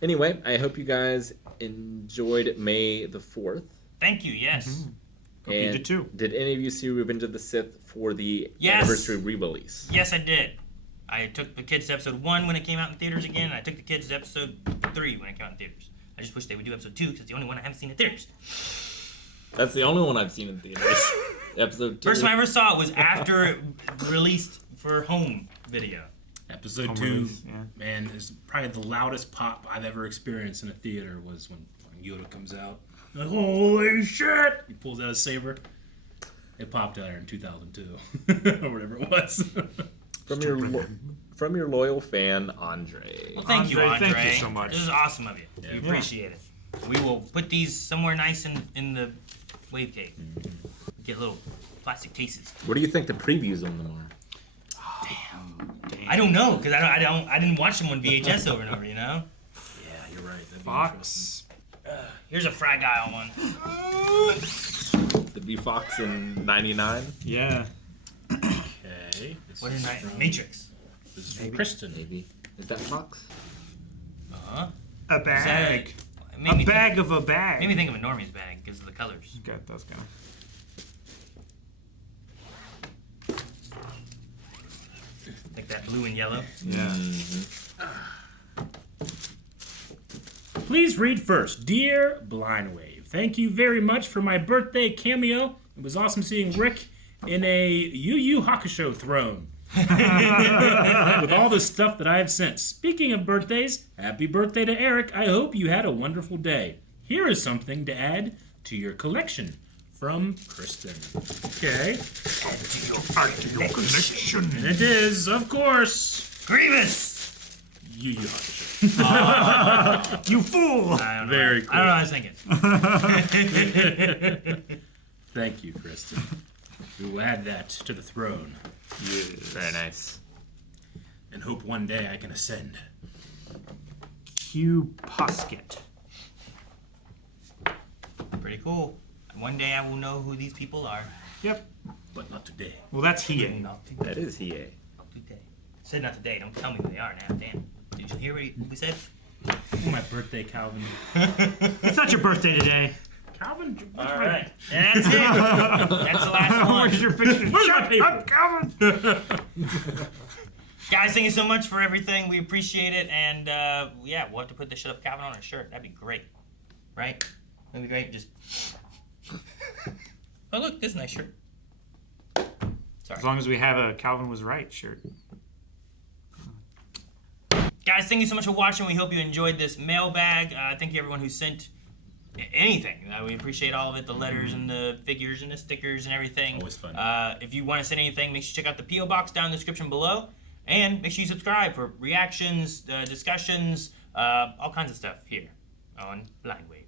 Anyway, I hope you guys enjoyed May the 4th. Thank you. Yes. Hope you did too. Did any of you see Revenge of the Sith for the Yes. anniversary re-release? Yes, I did. I took the kids to episode 1 when it came out in theaters again, and I took the kids to episode 3 when it came out in theaters. I just wish they would do episode 2 because it's the only one I haven't seen in theaters. That's the only one I've seen in theaters. Episode 2. First time I ever saw it was after it released for home video. Episode Home 2, release, yeah. man, is probably the loudest pop I've ever experienced in a theater was when Yoda comes out. Like, holy shit! He pulls out a saber. It popped out there in 2002 or whatever it was. From your loyal fan, Andre. Well, thank you, Andre. Thank you so much. This is awesome of you. Yeah. We appreciate it. We will put these somewhere nice in the wave cave. Get little plastic cases. What do you think the previews on them are? I don't know because I didn't watch them on VHS over and over. You know. Yeah, you're right. That'd be Fox. Here's a Frag Isle one. The B-Fox in 99? Yeah. interesting. Okay. What is that? Matrix. This is from Kristen. Maybe. Is that Fox? A bag. It made A me bag think, of a bag. made me think of a Normie's bag because of the colors. Got those kind Like that blue and yellow. Yeah. Please read first. Dear Blindwave, thank you very much for my birthday cameo. It was awesome seeing Rick in a Yu Yu Hakusho throne. With all the stuff that I have sent. Speaking of birthdays, happy birthday to Eric. I hope you had a wonderful day. Here is something to add to your collection from Kristen. Okay. Add to your collection. And it is, of course, Grievous. Yu Yu Hakusho. You fool! I don't know. Very cool. I don't know what I was thinking. Thank you, Kristen. We will add that to the throne. Yes. Very nice. And hope one day I can ascend. Q Posket. Pretty cool. One day I will know who these people are. Yep. But not today. Well, that's he. Not today. That is he. Not today. Said not today. Don't tell me who they are now. Damn. Did you hear what we said? Oh, my birthday, Calvin. It's not your birthday today. Calvin? All right. That's it. That's the last one. Where's your picture? Where's my Shut paper? up, Calvin! Guys, thank you so much for everything. We appreciate it. And yeah, we'll have to put the Shut Up Calvin on a shirt. That'd be great. Right? That'd be great. Just. Oh, look. This is a nice shirt. Sorry. As long as we have a Calvin was right shirt. Guys, thank you so much for watching. We hope you enjoyed this mailbag. Thank you everyone who sent anything. We appreciate all of it, the letters and the figures and the stickers and everything. Always fun. If you want to send anything, make sure you check out the P.O. Box down in the description below. And make sure you subscribe for reactions, discussions, all kinds of stuff here on Blindwave.